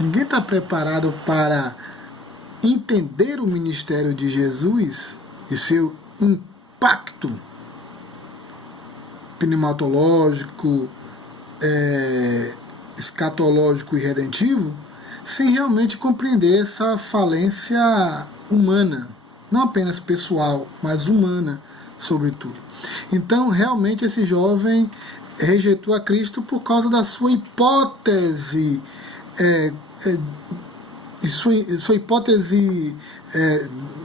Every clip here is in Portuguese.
Ninguém está preparado para entender o ministério de Jesus e seu impacto pneumatológico, escatológico e redentivo, sem realmente compreender essa falência humana, não apenas pessoal, mas humana, sobretudo. Então, realmente, esse jovem rejeitou a Cristo por causa da sua hipótese, sua hipótese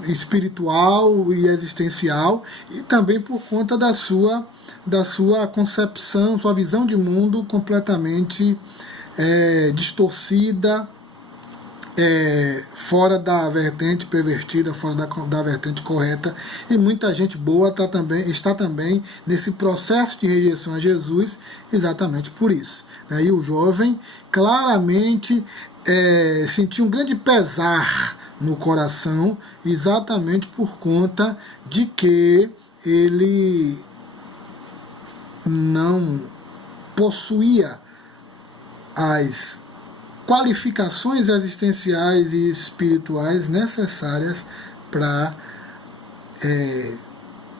espiritual e existencial, e também por conta da sua concepção, sua visão de mundo completamente distorcida, fora da vertente pervertida, fora da vertente correta, e muita gente boa está também nesse processo de rejeição a Jesus exatamente por isso. E o jovem claramente sentiu um grande pesar no coração, exatamente por conta de que ele não possuía as qualificações existenciais e espirituais necessárias para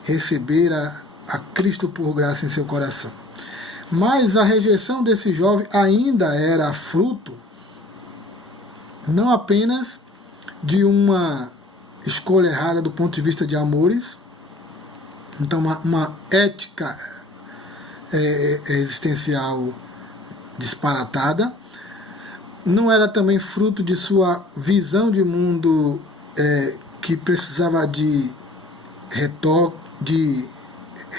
receber a Cristo por graça em seu coração. Mas a rejeição desse jovem ainda era fruto não apenas de uma escolha errada do ponto de vista de amores, então uma ética existencial disparatada, não era também fruto de sua visão de mundo que precisava de retoque, de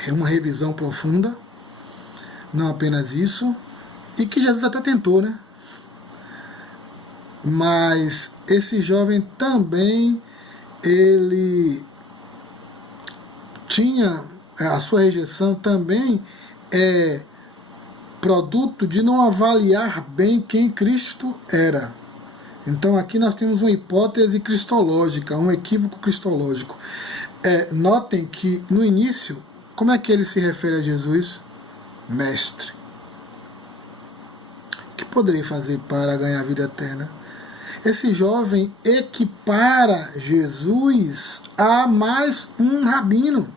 uma revisão profunda, não apenas isso, e que Jesus até tentou, né? Mas esse jovem também, ele tinha, a sua rejeição também produto de não avaliar bem quem Cristo era. Então aqui nós temos uma hipótese cristológica, um equívoco cristológico. Notem que no início, como é que ele se refere a Jesus? Mestre. O que poderei fazer para ganhar a vida eterna? Esse jovem equipara Jesus a mais um rabino.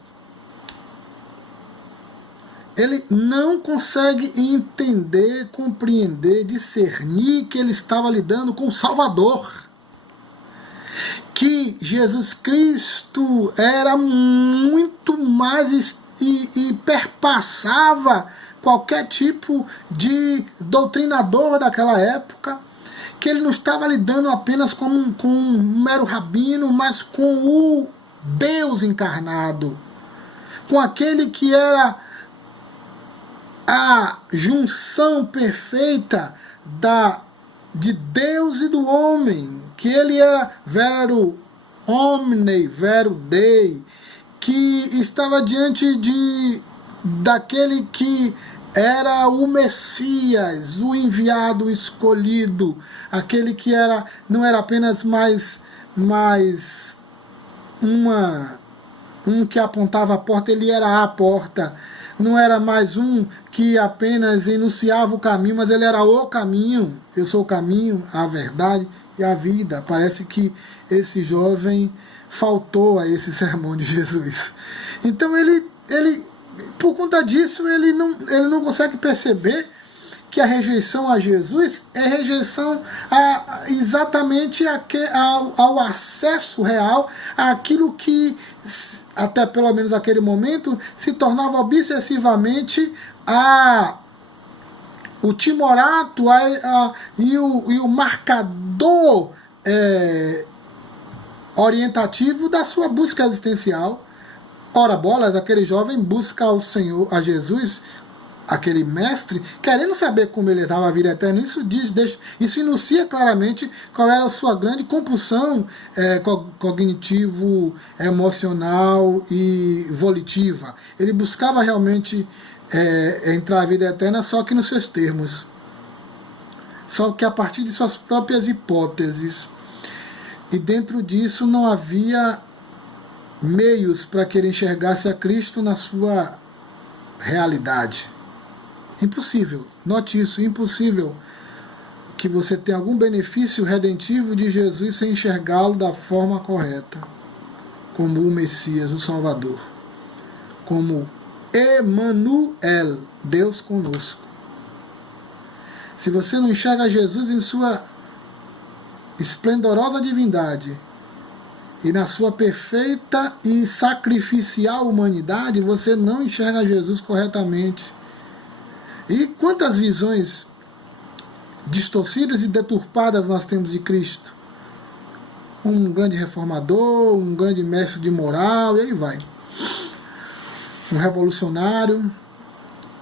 Ele não consegue entender, compreender, discernir que ele estava lidando com o Salvador. Que Jesus Cristo era muito mais e perpassava qualquer tipo de doutrinador daquela época, que ele não estava lidando apenas com um mero rabino, mas com o Deus encarnado, com aquele que era a junção perfeita de Deus e do homem, que ele era vero omne, vero dei, que estava diante daquele que era o Messias, o enviado, o escolhido, aquele que não era apenas mais um que apontava a porta, ele era a porta. Não era mais um que apenas enunciava o caminho, mas ele era o caminho. Eu sou o caminho, a verdade e a vida. Parece que esse jovem faltou a esse sermão de Jesus. Então ele por conta disso, ele não consegue perceber que a rejeição a Jesus é rejeição exatamente ao acesso real àquilo que, até pelo menos naquele momento, se tornava obsessivamente o timorato e o marcador orientativo da sua busca existencial. Ora bolas, aquele jovem busca ao Senhor, a Jesus, aquele mestre, querendo saber como ele estava a vida eterna. Isso enuncia claramente qual era a sua grande compulsão cognitivo, emocional e volitiva. Ele buscava realmente entrar à vida eterna, só que nos seus termos, só que a partir de suas próprias hipóteses. E dentro disso não havia meios para que ele enxergasse a Cristo na sua realidade. Impossível, note isso, impossível que você tem algum benefício redentivo de Jesus sem enxergá-lo da forma correta, como o Messias, o Salvador, como Emanuel, Deus conosco. Se você não enxerga Jesus em sua esplendorosa divindade e na sua perfeita e sacrificial humanidade, você não enxerga Jesus corretamente. E quantas visões distorcidas e deturpadas nós temos de Cristo? Um grande reformador, um grande mestre de moral, e aí vai. Um revolucionário.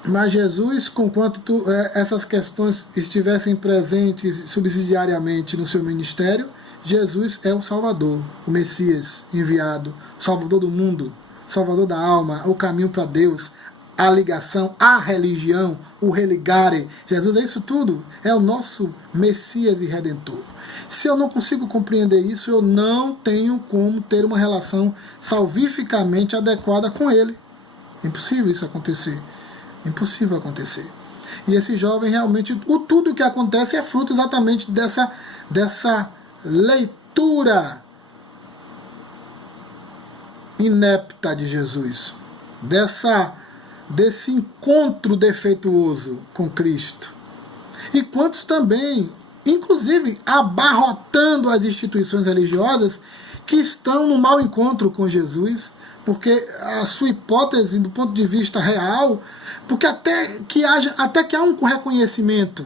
Mas Jesus, conquanto essas questões estivessem presentes subsidiariamente no seu ministério, Jesus é o Salvador, o Messias enviado, o Salvador do mundo, o Salvador da alma, o caminho para Deus, a ligação, a religião, o religare. Jesus é isso tudo, é o nosso Messias e Redentor. Se eu não consigo compreender isso, eu não tenho como ter uma relação salvificamente adequada com Ele. É impossível isso acontecer. Impossível acontecer. E esse jovem realmente, tudo que acontece é fruto exatamente dessa leitura inepta de Jesus, desse encontro defeituoso com Cristo. E quantos também, inclusive abarrotando as instituições religiosas, que estão no mau encontro com Jesus, porque a sua hipótese do ponto de vista real, porque até que há um reconhecimento,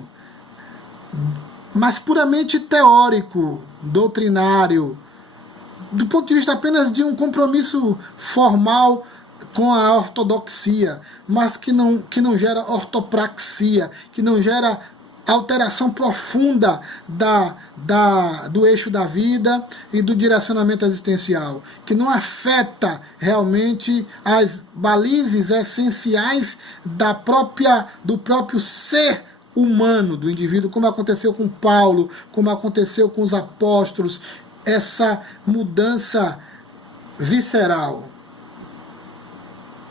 mas puramente teórico, doutrinário, do ponto de vista apenas de um compromisso formal com a ortodoxia, mas que não gera ortopraxia, que não gera alteração profunda do eixo da vida e do direcionamento existencial, que não afeta realmente as balizes essenciais do próprio ser humano do indivíduo, como aconteceu com Paulo, como aconteceu com os apóstolos, essa mudança visceral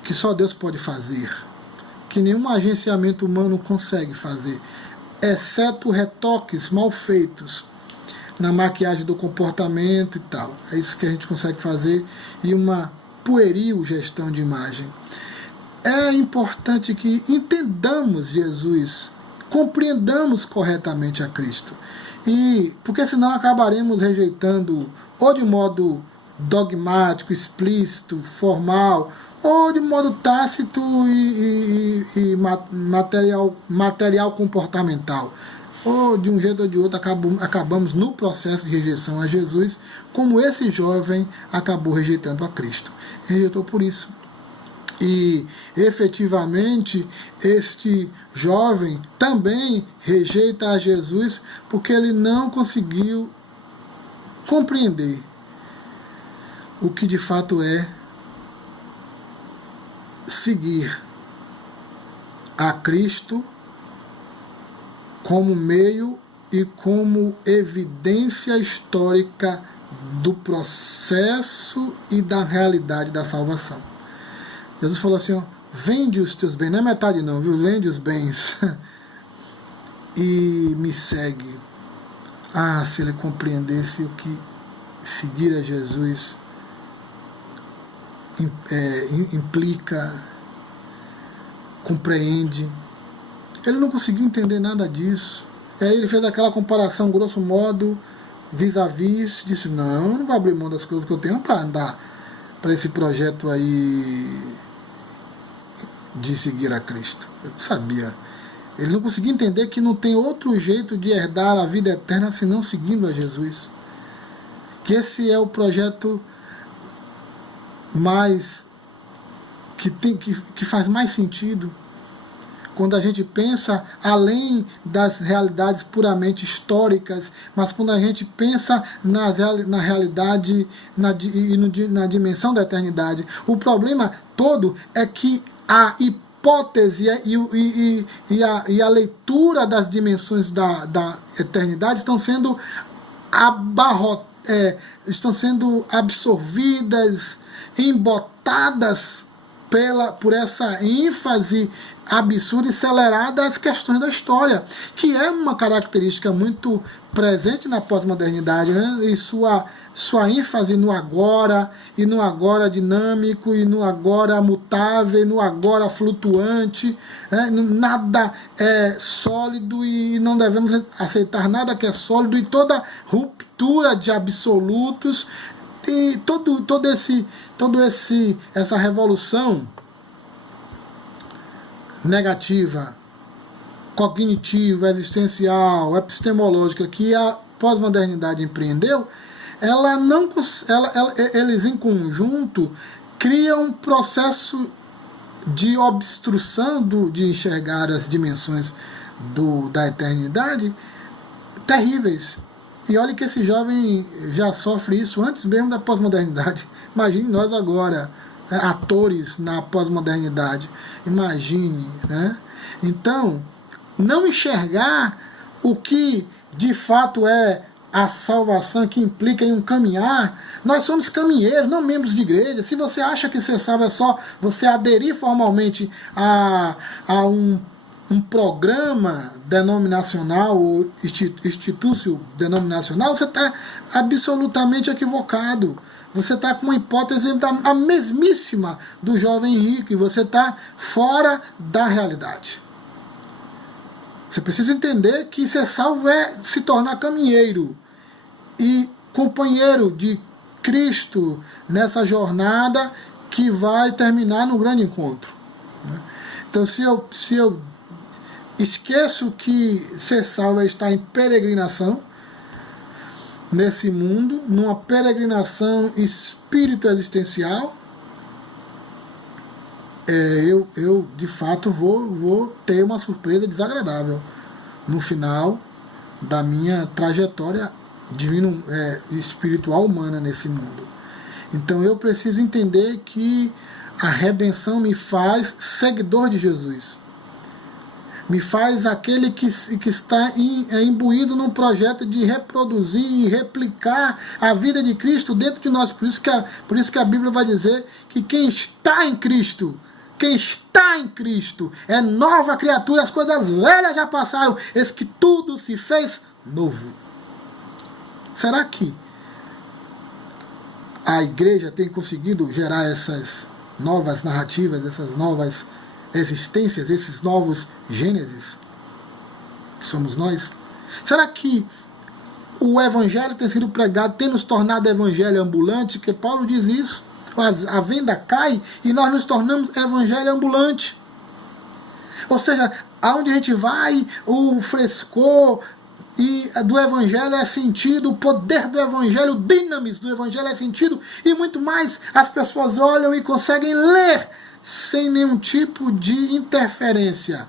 que só Deus pode fazer, que nenhum agenciamento humano consegue fazer, exceto retoques mal feitos na maquiagem do comportamento e tal. É isso que a gente consegue fazer, e uma pueril gestão de imagem. É importante que entendamos Jesus, compreendamos corretamente a Cristo, porque senão acabaremos rejeitando ou de modo dogmático, explícito, formal, ou de modo tácito e material comportamental. Ou de um jeito ou de outro acabamos no processo de rejeição a Jesus, como esse jovem acabou rejeitando a Cristo. Rejeitou por isso. E efetivamente este jovem também rejeita a Jesus porque ele não conseguiu compreender o que de fato é seguir a Cristo como meio e como evidência histórica do processo e da realidade da salvação. Jesus falou assim, ó, vende os teus bens, não é metade não, viu? Vende os bens e me segue. Ah, se ele compreendesse o que seguir a Jesus implica, compreende. Ele não conseguiu entender nada disso. E aí ele fez aquela comparação, grosso modo, vis-a-vis, disse, não, eu não vou abrir mão das coisas que eu tenho para andar para esse projeto aí de seguir a Cristo. Eu não sabia. Ele não conseguia entender que não tem outro jeito de herdar a vida eterna senão seguindo a Jesus. Que esse é o projeto mais que faz mais sentido quando a gente pensa além das realidades puramente históricas, mas quando a gente pensa na realidade na dimensão da eternidade. O problema todo é que a hipótese e a leitura das dimensões da eternidade estão sendo absorvidas, embotadas por essa ênfase absurda e acelerada às questões da história, que é uma característica muito presente na pós-modernidade, né? E sua ênfase no agora, e no agora dinâmico, e no agora mutável, e no agora flutuante, né? Nada é sólido e não devemos aceitar nada que é sólido, e toda ruptura de absolutos, e essa revolução negativa, cognitiva, existencial, epistemológica que a pós-modernidade empreendeu, eles em conjunto criam um processo de obstrução de enxergar as dimensões da eternidade terríveis. E olha que esse jovem já sofre isso antes mesmo da pós-modernidade. Imagine nós agora, né, atores na pós-modernidade. Imagine, né? Então, não enxergar o que de fato é a salvação, que implica em um caminhar. Nós somos caminheiros, não membros de igreja. Se você acha que ser salvo é só você aderir formalmente a um programa denominacional ou instituto denominacional, você está absolutamente equivocado. Você está com uma hipótese a mesmíssima do jovem rico, e você está fora da realidade. Você precisa entender que ser salvo é se tornar caminheiro e companheiro de Cristo nessa jornada que vai terminar no grande encontro. Então, se eu esqueço que ser salvo é estar em peregrinação nesse mundo, numa peregrinação espírito existencial, eu de fato vou ter uma surpresa desagradável no final da minha trajetória divino, espiritual humana nesse mundo. Então eu preciso entender que a redenção me faz seguidor de Jesus, me faz aquele que está imbuído num projeto de reproduzir e replicar a vida de Cristo dentro de nós. Por isso que a Bíblia vai dizer que quem está em Cristo é nova criatura, as coisas velhas já passaram, eis que tudo se fez novo. Será que a igreja tem conseguido gerar essas novas narrativas, essas novas existências, esses novos gênesis que somos nós? Será que o evangelho tem sido pregado, tem nos tornado evangelho ambulante? Que Paulo diz isso, a venda cai e nós nos tornamos evangelho ambulante. Ou seja, aonde a gente vai, o frescor do evangelho é sentido, o poder do evangelho, o dinamis do evangelho é sentido, e muito mais, as pessoas olham e conseguem ler sem nenhum tipo de interferência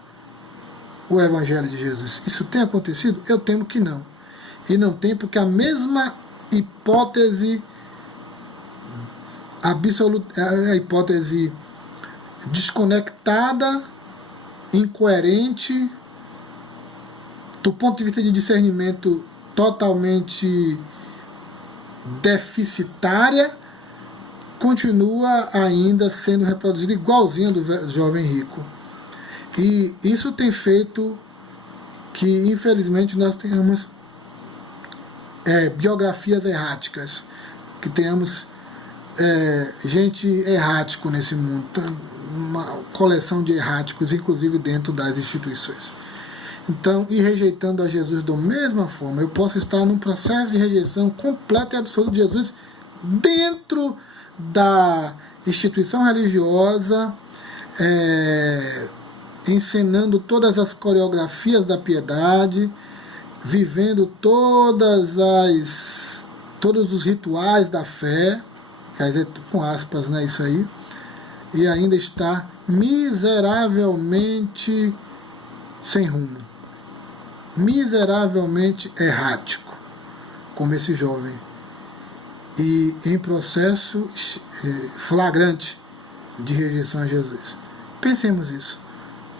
o evangelho de Jesus. Isso tem acontecido? Eu temo que não. E não tem, porque a mesma hipótese absoluta, a hipótese desconectada, incoerente, do ponto de vista de discernimento totalmente deficitária, continua ainda sendo reproduzida igualzinha do jovem rico. E isso tem feito que, infelizmente, nós tenhamos biografias erráticas, que tenhamos gente errático nesse mundo, uma coleção de erráticos, inclusive dentro das instituições. Então, e rejeitando a Jesus da mesma forma, eu posso estar num processo de rejeição completa e absoluta de Jesus dentro da instituição religiosa, encenando todas as coreografias da piedade, vivendo todos os rituais da fé, quer dizer, com aspas, né, isso aí, e ainda está miseravelmente sem rumo, miseravelmente errático, como esse jovem, e em processo flagrante de rejeição a Jesus. Pensemos isso.